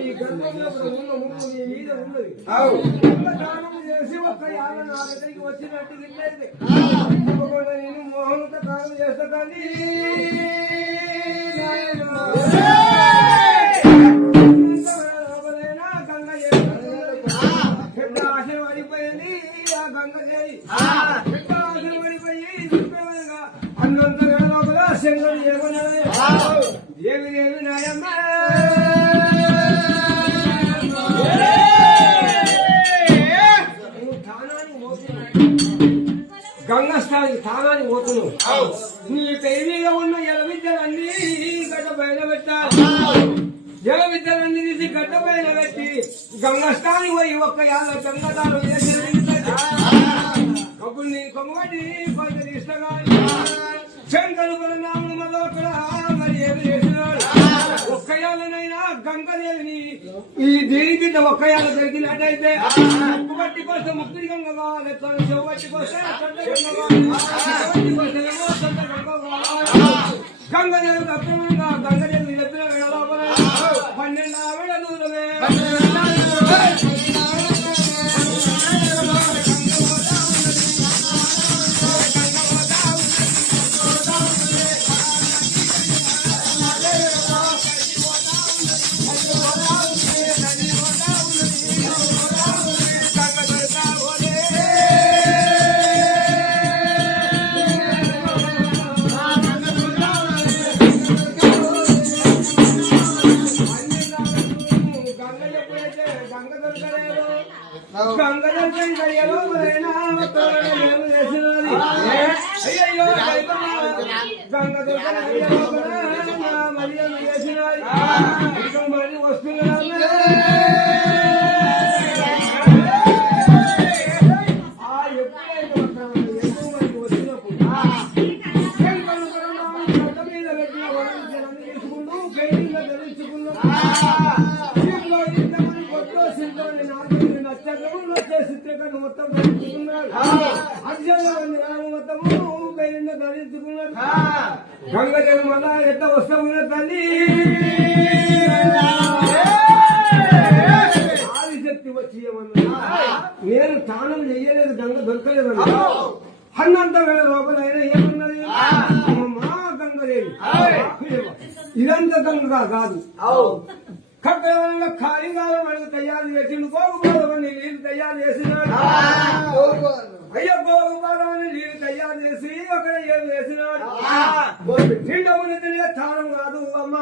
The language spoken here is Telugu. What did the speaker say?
ఈ గర్భంలో ఉన్న ముక్కు నీ మీద ఉన్నది. దానం చేసి ఒక్క యాద నా దగ్గరికి వచ్చినట్టు తిన్నది. నేను మోహన్తో దానం చేస్తా కానీ గంగ పెద్ద ఆశ పడిపోయింది. ఆ గంగ చేయి పెద్ద ఆశ పడిపోయి అన్నంత లోపల శంకరుడు ఏమన్నాడు? ఏమి ఏమి నాయమ్మ గంగస్థానికి స్థానానికి పోతున్నావు. నీ పెళ్లిగా ఉన్న ఎల విద్యలన్నీ గడ్డ పైన పెట్టాలి. జల విద్యలన్నీ తీసి గడ్డ పైన పెట్టి గంగస్థానికి పోయి ఒక్క యాద గంగదానం చేసి అప్పుడు నీ కొమ్మటి కొంచెం ఇష్టంగా శంకరు నాముడు మరొకడ మరి ఏమి చేసినాడు? ఒక్కయాలనైనా గంగదేవిని ఈ దేవి బిడ్డ ఒక్కయాల దొరికినట్టయితే ముక్కు బట్టి పోస్తే ముక్తి గంగ కావాలి, చెవు బట్టి పోస్తే గంగదేవి తత్వంగా గంగదేవి చెప్పిన లోపల 12 ఆవిడ దూరమే గంగదేవి మళ్ళా ఎట్లా వస్తా ఉన్న తల్లి ఆదిశక్తి వచ్చి ఏమన్నా నేను స్నానం చెయ్యలేదు, గంగ దొరకలేదు అన్నంత వేళ లోపల అయినా ఏమన్నది? మా గంగదేవి ఇదంతా గంగ కాదు, కట్టడంలో ఖాళీగాలం అడుగు తయారు చేసిండు. గోగుపాలమని నీళ్ళు తయారు చేసినాడు. అయ్యో గోగుపాలమని నీళ్ళు తయారు చేసి అక్కడ ఏం చేసినాడు? తిండముని తినే స్థానం కాదు అమ్మ.